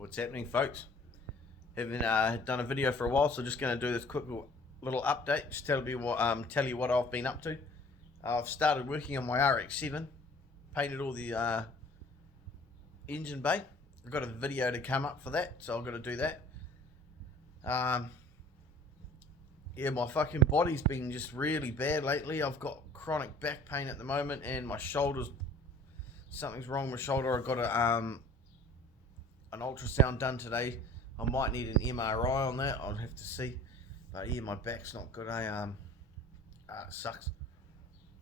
What's happening, folks? Haven't done a video for a while, so just going to do this quick little update. Just tell you what I've been up to. I've started working on my RX-7, painted all the engine bay. I've got a video to come up for that, so I've got to do that. Yeah, my fucking body's been just really bad lately. I've got chronic back pain at the moment, and my shoulders, something's wrong with my shoulder. I've got an ultrasound done today. I might need an MRI on that. I'll have to see. But yeah, my back's not good. It sucks.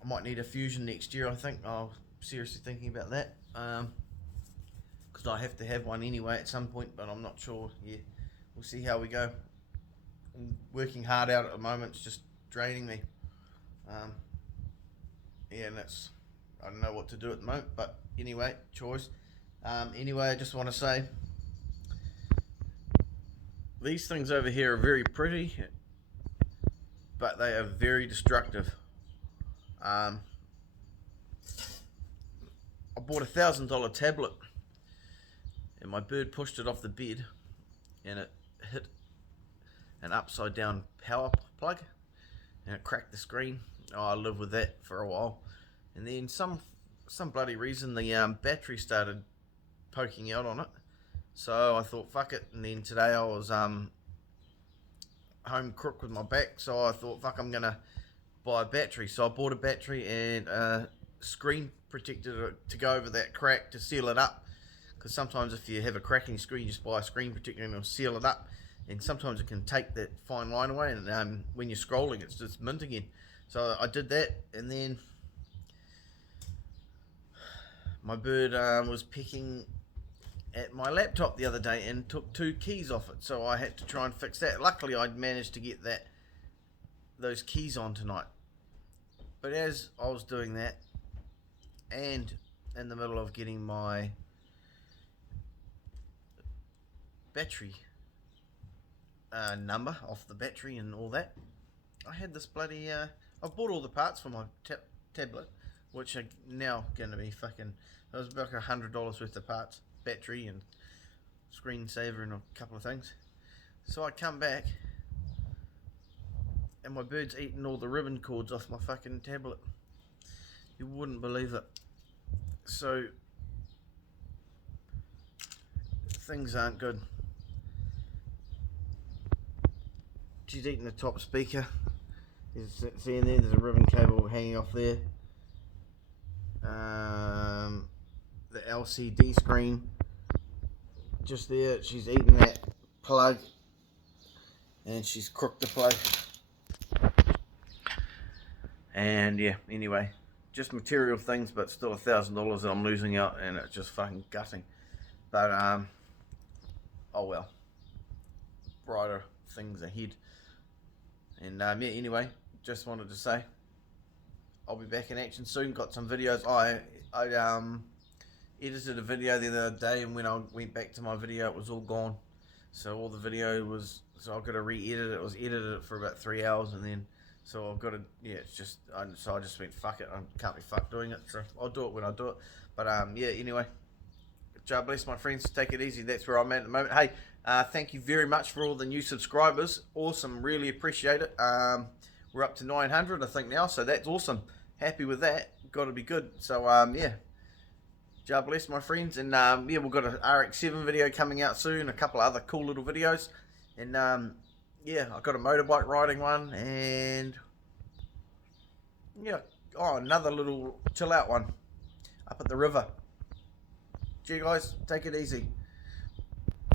I might need a fusion next year, I think. I'm seriously thinking about that. Because I have to have one anyway at some point, but I'm not sure. Yeah, we'll see how we go. I'm working hard out at the moment. It's just draining me. Yeah, and I don't know what to do at the moment, but anyway, choice. Anyway, I just want to say, these things over here are very pretty, but they are very destructive. I bought a $1,000 tablet, and my bird pushed it off the bed, and it hit an upside down power plug, and it cracked the screen. I lived with that for a while, and then some bloody reason the battery started poking out on it. So I thought, fuck it. And then today I was home crook with my back, so I thought, fuck, I'm gonna buy a battery. So I bought a battery and a screen protector to go over that crack to seal it up, because sometimes if you have a cracking screen, you just buy a screen protector and it'll seal it up, and sometimes it can take that fine line away, and when you're scrolling it's just mint again. So I did that, and then my bird was picking at my laptop the other day and took 2 keys off it, so I had to try and fix that. Luckily I'd managed to get those keys on tonight. But as I was doing that, and in the middle of getting my battery number off the battery and all that, I had this bloody I bought all the parts for my tablet, which are now going to be fucking, it was about $100 worth of parts, battery and screensaver and a couple of things. So I come back and my bird's eating all the ribbon cords off my fucking tablet. You wouldn't believe it. So things aren't good. She's eating the top speaker. See in there's a ribbon cable hanging off there. The LCD screen just there, she's eating that plug, and she's crooked the plug. And yeah, anyway, just material things, but still $1,000 that I'm losing out, and it's just fucking gutting. But oh well, brighter things ahead. And yeah, anyway, just wanted to say I'll be back in action soon. Got some videos. I edited a video the other day, and when I went back to my video, it was all gone. So all the video was, so I've got to re-edit it. It was edited for about 3 hours, and then so I've got to, yeah, it's just, so I just went, fuck it, I can't be fucked doing it, so I'll do it when I do it. But yeah, anyway, God bless my friends, take it easy. That's where I'm at the moment. Hey, thank you very much for all the new subscribers. Awesome, really appreciate it. We're up to 900 I think now, so that's awesome. Happy with that. Got to be good. So yeah, God bless my friends. And yeah, we've got an RX-7 video coming out soon, a couple of other cool little videos, and yeah, I've got a motorbike riding one, and yeah, oh, another little chill out one up at the river. Gee guys, take it easy.